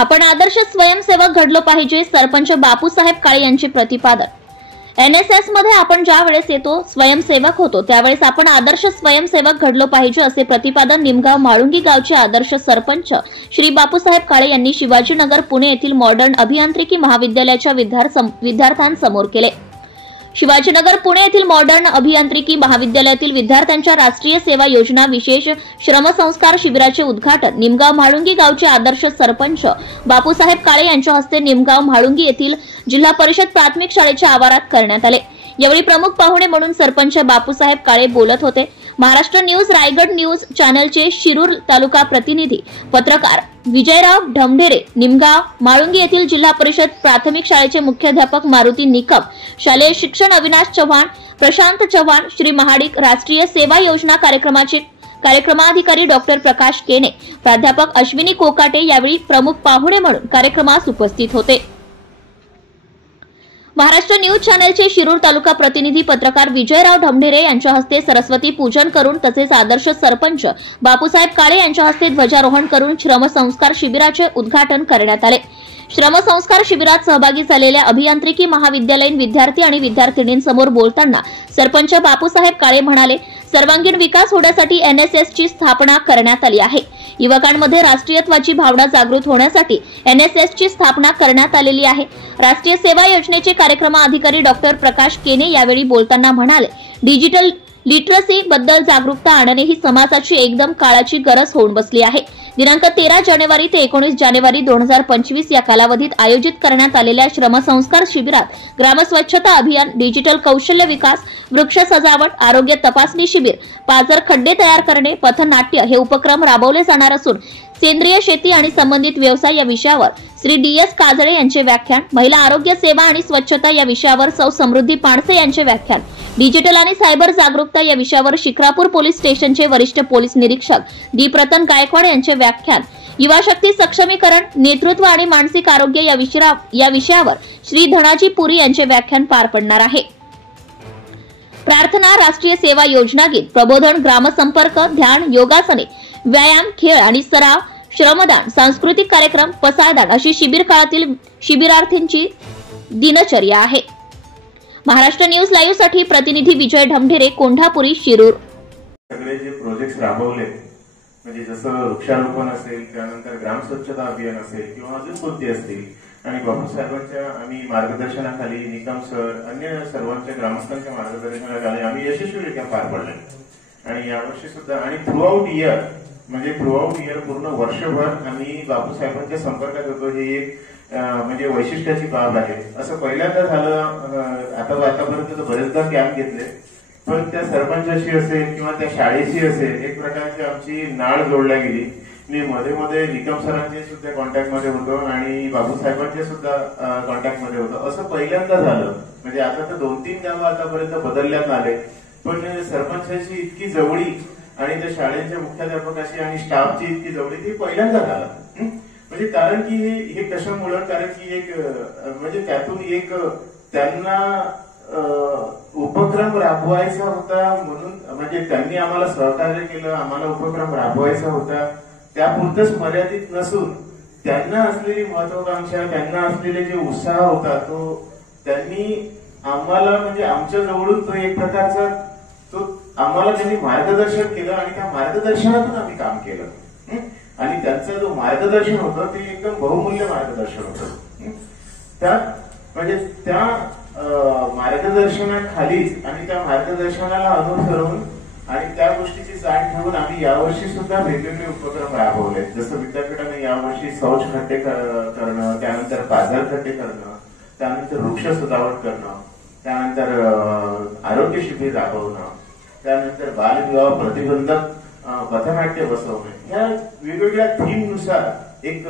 आपण आदर्श स्वयंसेवक घडलो पाहिजे, सरपंच बापूसाहेब काळे यांचे प्रतिपादन। एनएसएस मध्ये आपण ज्या वेळेस येतो, स्वयंसेवक होतो, त्यावेळेस आपण आदर्श स्वयंसेवक घडलो पाहिजे असे प्रतिपादन निमगाव माळुंगी गावचे आदर्श सरपंच श्री बापूसाहेब काळे यांनी शिवाजीनगर पुणे येथील मॉडर्न अभियांत्रिकी महाविद्यालयाच्या विद्यार्थ्यांसमोर केले। शिवाजीनगर पुणे येथील मॉडर्न अभियांत्रिकी महाविद्यालयातील विद्यार्थ्यांच्या राष्ट्रीय सेवा योजना विशेष श्रमसंस्कार शिबिराचे उद्घाटन निमगाव म्हाळुंगी गावचे आदर्श सरपंच बापूसाहेब काळे यांच्या हस्ते निमगाव म्हाळुंगी येथील जिल्हा परिषद प्राथमिक शाळेच्या आवारात करण्यात आले। यावेळी प्रमुख पाहुणे म्हणून सरपंच बापूसाहेब काळे बोलत होते। महाराष्ट्र न्यूज रायगड न्यूज चॅनलचे शिरूर तालुका प्रतिनिधी पत्रकार विजयराव ढमढेरे, निमगाव म्हाळुंगी येथील जिल्हा परिषद प्राथमिक शाळेचे मुख्याध्यापक मारुती निकम, शालेय शिक्षण अविनाश चव्हाण, प्रशांत चव्हाण, श्री महाडिक राष्ट्रीय सेवा योजना कार्यक्रमाधिकारी डॉक्टर प्रकाश केने, प्राध्यापक अश्विनी कोकाटे यावेळी प्रमुख पाहुणे म्हणून कार्यक्रमास उपस्थित होते। महाराष्ट्र न्यूज चॅनलचे शिरूर तालुका प्रतिनिधी पत्रकार विजयराव ढमढेरे यांच्या हस्ते सरस्वती पूजन करून तसेच आदर्श सरपंच बापूसाहेब काळे यांच्या हस्ते ध्वजारोहण करून श्रमसंस्कार शिबिराचे उद्घाटन करण्यात आले। श्रमसंस्कार शिबिरात सहभागी झालेल्या अभियांत्रिकी महाविद्यालयीन विद्यार्थी आणि विद्यार्थिनींसमोर बोलताना सरपंच बापूसाहेब काळे म्हणाले, सर्वांगीण विकास होण्यासाठी एनएसएस ची स्थापना करण्यात आली आहे। युवकांमध्ये राष्ट्रीयत्वाची भावना जागृत होण्यासाठी एनएसएस ची स्थापना करण्यात आलेली आहे। राष्ट्रीय सेवा योजनेचे कार्यक्रमाधिकारी डॉक्टर प्रकाश केने यावेळी बोलताना म्हणाले, डिजिटल लिटरसी बद्दल जागरूकता आणणे ही समाजाची एकदम काळाची गरज होऊन बसली आहे। दिनांक 13 जानेवारी ते 19 जानेवारी 2025 या कालावधीत आयोजित करण्यात आलेल्या श्रमसंस्कार शिबिरात ग्रामस्वच्छता अभियान, डिजिटल कौशल्य विकास, वृक्ष सजावट, आरोग्य तपासणी शिबिर, पाझर खड्डे तयार करणे, पथनाट्य हे उपक्रम राबवले जाणार असून सेंद्रिय शेती आणि संबंधित व्यवसाय या विषयावर श्री DS काजळे यांचे व्याख्यान, महिला आरोग्य सेवा आणि स्वच्छता या विषयावर सौ समृद्धी पाणसे यांचे व्याख्यान, डिजिटल आणि सायबर जागरूकता या विषयावर शिक्रापूर पोलीस स्टेशनचे वरिष्ठ पोलीस निरीक्षक दीप रतन गायकवाड यांचे व्याख्यान, युवा शक्ती सक्षमीकरण, नेतृत्व आणि मानसिक आरोग्य या विषयावर श्री धनाजी पुरी यांचे व्याख्यान पार पडणार आहे। प्रार्थना, राष्ट्रीय सेवा योजना गीत, प्रबोधन, ग्रामसंपर्क, ध्यान, योगासने, व्यायाम, खेळ आणि सराव, श्रमदान, सांस्कृतिक कार्यक्रम, पसायदान अशी शिबिर काळातील शिबिरार्थींची दिनचर्या आहे। महाराष्ट्र न्यूज लाईव्ह साठी प्रतिनिधी विजय ढमढेरे, कोंढापुरी, शिरूर। सगळे जे प्रोजेक्ट्स राबवले म्हणजे जसं वृक्षारोपण असेल, त्यानंतर ग्राम स्वच्छता अभियान असेल किंवा अजून कोणती असतील आणि बापूसाहेबांच्या आम्ही मार्गदर्शनाखाली निकम सर, अन्य सर्वांच्या ग्रामस्थांच्या मार्गदर्शनाखाली आम्ही यशस्वीरित्या पार पडले। आणि यावर्षी सुद्धा आणि थ्रू आउट इयर पूर्ण वर्षभर आम्ही बापूसाहेबांच्या संपर्कात होतो। ही एक म्हणजे वैशिष्ट्याची बाब आहे। असं पहिल्यांदा झालं, आतापर्यंत बरेचदा कॅम्प घेतले, पण त्या सरपंचाशी असेल किंवा त्या शाळेशी असेल एक प्रकारची आमची नाळ जोडल्या गेली। मी मध्ये निकम सरांचे सुद्धा कॉन्टॅक्ट मध्ये होतो आणि बापूसाहेबांचे सुद्धा कॉन्टॅक्ट मध्ये होतो। असं पहिल्यांदा झालं, म्हणजे आता तर 2-3 गावं आतापर्यंत बदलण्यात आले, पण सरपंचाची इतकी जवळी आणि त्या शाळेच्या मुख्याध्यापकाशी आणि स्टाफची इतकी जवळी ती पहिल्यांदा झालं। म्हणजे कारण की हे कशामुळं, कारण की एक म्हणजे त्यातून एक त्यांना उपक्रम राबवायचा होता म्हणून, म्हणजे त्यांनी आम्हाला सहकार्य केलं, आम्हाला उपक्रम राबवायचा होता, त्यापुरतच मर्यादित नसून त्यांना असलेली महत्वाकांक्षा, त्यांना असलेले जे उत्साह होता तो त्यांनी आम्हाला म्हणजे आमच्या जवळून तो एक प्रकारचा आम्हाला त्यांनी मार्गदर्शन केलं आणि त्या मार्गदर्शनातून आम्ही काम केलं। आणि त्यांचं जो मार्गदर्शन होतं ते एकदम बहुमूल्य मार्गदर्शन होतं। त्या मार्गदर्शनाखालीच आणि त्या मार्गदर्शनाला अनुसरून आणि त्या गोष्टीची जाण ठेवून आम्ही यावर्षी सुद्धा वेगवेगळे उपक्रम राबवले। जसं विद्यापीठाने यावर्षी शौच खड्डे करणं, त्यानंतर पाझर खड्डे करणं, त्यानंतर वृक्ष सजावट करणं, त्यानंतर आरोग्य शिबिर राबवणं, त्यानंतर बालविवाह प्रतिबंधक पथनाट्य बसवणे, या वेगवेगळ्या थीम नुसार एक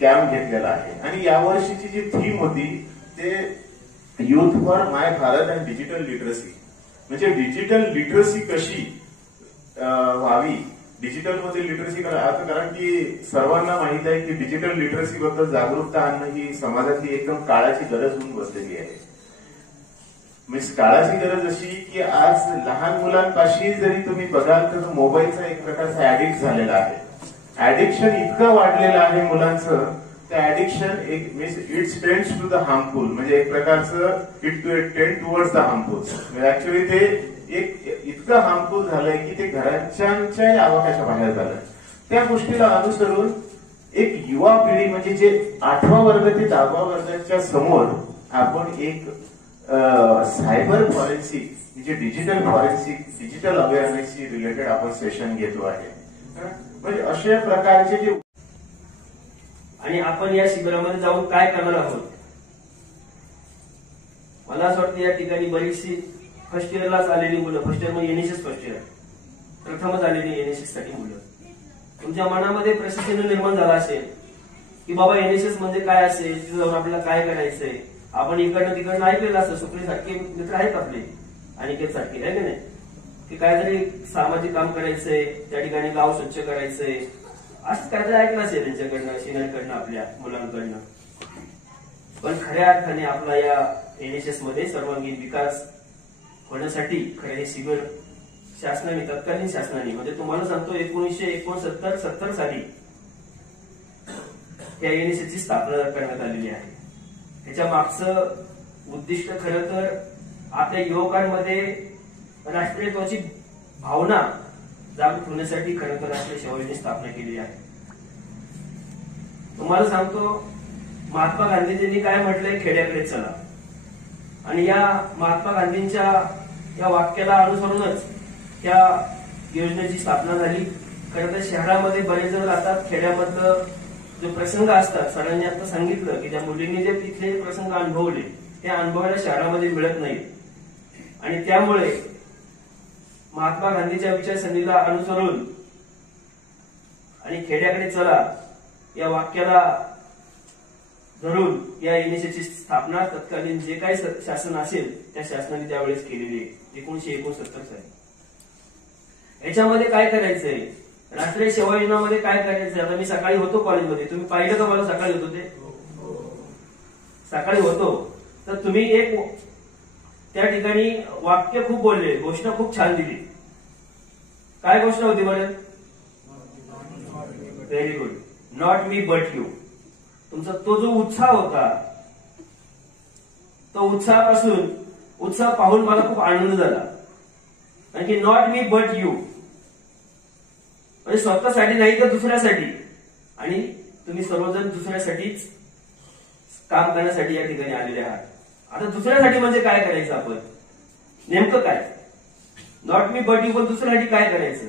कॅम्प घेतलेला आहे। आणि यावर्षीची जी थीम होती ते youth for my Bharat and digital literacy, म्हणजे डिजिटल लिटरसी कशी व्हावी, डिजिटल मध्ये लिटरसी कारण की सर्वांना माहित आहे की डिजिटल लिटरसी बद्दल जागरूकता आणणं ही समाजातली एकदम काळाची गरज होऊन बसलेली आहे। म्हणजे काळाची गरज अशी की आज लहान मुलांपाशी जरी तुम्ही बघाल तर मोबाईलचा एक प्रकारचा ऍडिक्ट झालेला आहे। ऍडिक्शन इतकं वाढलेलं आहे मुलांचं, त्या ऍडिक्शन एक means it's tends to the harmful, म्हणजे एक प्रकारचं it tend towards the harmful. म्हणजे ऍक्च्युअली ते एक इतकं हार्मफुल झालंय की ते घराच्यांच्या आवाक्याच्या बाहेर झालं. त्या गोष्टीला अनुसरून एक युवा पिढी म्हणजे जे 8वा वर्ग ते 10वा वर्गाच्या समोर आपण एक सायबर फॉरेन्सिक म्हणजे डिजिटल फॉरेन्सिक, डिजिटल अवेअरनेसशी रिलेटेड आपण सेशन घेतो आहे. म्हणजे अशा प्रकारचे जे आणि आपण या शिबिरामध्ये जाऊन काय करणार आहोत. मला असं वाटतं या ठिकाणी बरीचशी फर्स्ट इयरलाच आलेली मुलं, फर्स्ट इयर म्हणजे एनएसएस फर्स्ट इयर प्रथमच आलेली एनएसएस साठी मुलं, तुमच्या मनामध्ये प्रश्न निर्माण झाला असेल की बाबा एनएसएस म्हणजे काय असेल, तिथे जाऊन आपल्याला काय करायचंय. आपण इकडनं तिकडनं ऐकलेलं असतं, सुप्री सारखे मित्र आहेत आपले, अनिकेत सारखे आहे की नाही, की काहीतरी सामाजिक काम करायचंय, त्या ठिकाणी गाव स्वच्छ करायचंय, असं काहीतरी ऐकलं असेल त्यांच्याकडनं, सिनियरकडनं, आपल्या मुलांकडनं. पण खऱ्या अर्थाने आपला या एनएसएस मध्ये सर्वांगीण विकास होण्यासाठी खरं हे शिबिर शासनाने, तत्कालीन शासनाने, म्हणजे तुम्हाला सांगतो 1969-70 साली या एनएसएस ची स्थापना करण्यात आलेली आहे. त्याच्या मागचं उद्दिष्ट खरं तर आपल्या युवकांमध्ये राष्ट्रीयत्वाची भावना जागृत होण्यासाठी खरं तर राष्ट्रीय सेवा योजनेची स्थापना केली आहे. तुम्हाला सांगतो महात्मा गांधीजींनी काय म्हटलंय, खेड्याकडे चला. आणि या महात्मा गांधींच्या या वाक्याला अनुसरूनच त्या योजनेची स्थापना झाली. खरं तर शहरामध्ये बरेच जण राहतात, खेड्यामधलं जे प्रसंग असतात, सरांनी आता सांगितलं की त्या मुलींनी जे तिथले प्रसंग अनुभवले ते अनुभवायला शहरामध्ये मिळत नाही. आणि त्यामुळे महात्मा गांधीच्या विचारसरणीला अनुसरून आणि खेड्याकडे चला या वाक्याला धरून या एनएसएसची स्थापना तत्कालीन जे काही शासन असेल त्या शासनाने त्यावेळेस केलेली आहे 1969 साली. याच्यामध्ये काय करायचंय, राष्ट्रीय सेवा योजनामध्ये काय करायचंय. आता मी सकाळी होतो कॉलेजमध्ये, तुम्ही पाहिलं का मला सकाळी होतो ते, सकाळी होतो तर तुम्ही एक त्या ठिकाणी वाक्य खूप बोलले, घोषणा खूप छान दिली. काय घोषणा होती बरं, very good, not me but you. तुमचा तो जो उत्साह होता, तो उत्साह पाहून मला खूप आनंद झाला. आणखी नॉट मी बट यू म्हणजे स्वतःसाठी नाही तर दुसऱ्यासाठी, आणि तुम्ही सर्वजण दुसऱ्यासाठीच काम करण्यासाठी या ठिकाणी आलेले आहात. आता दुसऱ्यासाठी म्हणजे काय करायचं, आपण नेमकं काय, नॉट मी बट यू, पण दुसऱ्यासाठी काय करायचं,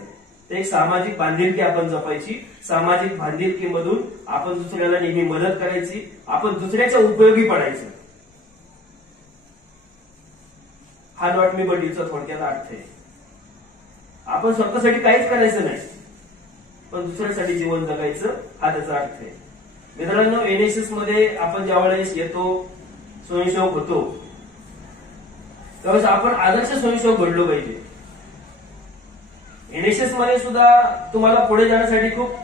ते एक सामाजिक बांधिलकी आपण जपायची. सामाजिक बांधिलकीमधून आपण दुसऱ्याला नेहमी मदत करायची, आपण दुसऱ्याच्या उपयोगी पडायचं. हा नॉट मी बट यूचा थोडक्यात अर्थ आहे. आपण स्वतःसाठी काहीच करायचं नाही, पण दुसऱ्यासाठी जीवन जगायचं, हा त्याचा अर्थ आहे. मित्रांनो, एनएसएस मध्ये आपण ज्यावेळेस येतो, स्वयंसेवक होतो, त्यावेळेस आपण आदर्श स्वयंसेवक घडलो पाहिजे. एनएसएस मध्ये सुद्धा तुम्हाला पुढे जाण्यासाठी खूप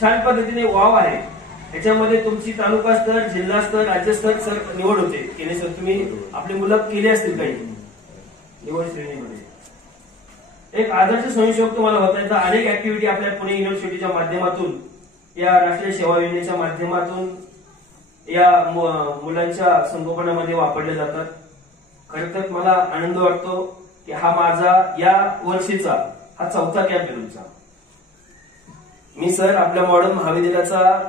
छान पद्धतीने वाव आहे. याच्यामध्ये तुमची तालुका स्तर, जिल्हा स्तर, राज्यस्तर सर निवड होते. एनएसएस तुम्ही आपली मुलं केली असतील काही निवड श्रेणीमध्ये. एक आदर्श स्वयंसेवक तुम्हाला होता येतं. अनेक ऍक्टिव्हिटी आपल्या पुणे युनिव्हर्सिटीच्या माध्यमातून, या राष्ट्रीय सेवा योजनेच्या माध्यमातून या मुलांच्या संगोपनामध्ये वापरल्या जातात. खरं तर मला आनंद वाटतो की हा माझा या वर्षीचा हा 4था कॅम्प आहे तुमचा. मी सर आपल्या मॉडर्न महाविद्यालयाचा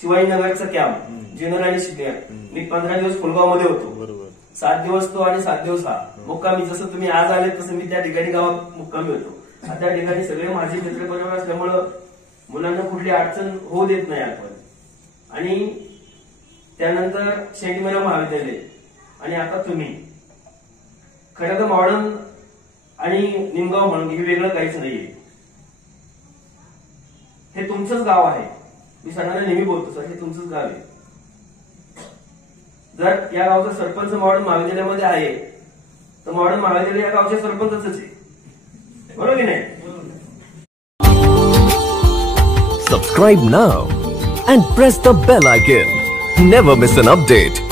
शिवाजीनगरचा कॅम्प ज्युनियर आणि सिनियर, मी 15 दिवस फुलगाव मध्ये होतो. 7 दिवस तो आणि 7 दिवस हा मुक्कामी. जसं तुम्ही आज आले तसं मी त्या ठिकाणी गावात मुक्कामी होतो. त्या ठिकाणी सगळे माझे मित्र बरोबर असल्यामुळं मुलांना कुठली अडचण होऊ देत नाही आपण. आणि त्यानंतर शेंडीमेरा महाविद्यालय आणि आता तुम्ही. खरं तर मॉडर्न आणि निमगाव म्हणून हे वेगळं काहीच नाहीये, हे तुमचंच गाव आहे. मी सरांना नेहमी बोलतो, सर हे तुमचंच गाव आहे. जर या गावचा सरपंच मॉडर्न महाविद्यालयामध्ये आहे तर मॉडर्न महाविद्यालय या गावच्या सरपंचच आहे, बरोबर की नाही. Subscribe now and press the bell icon. Never miss an update.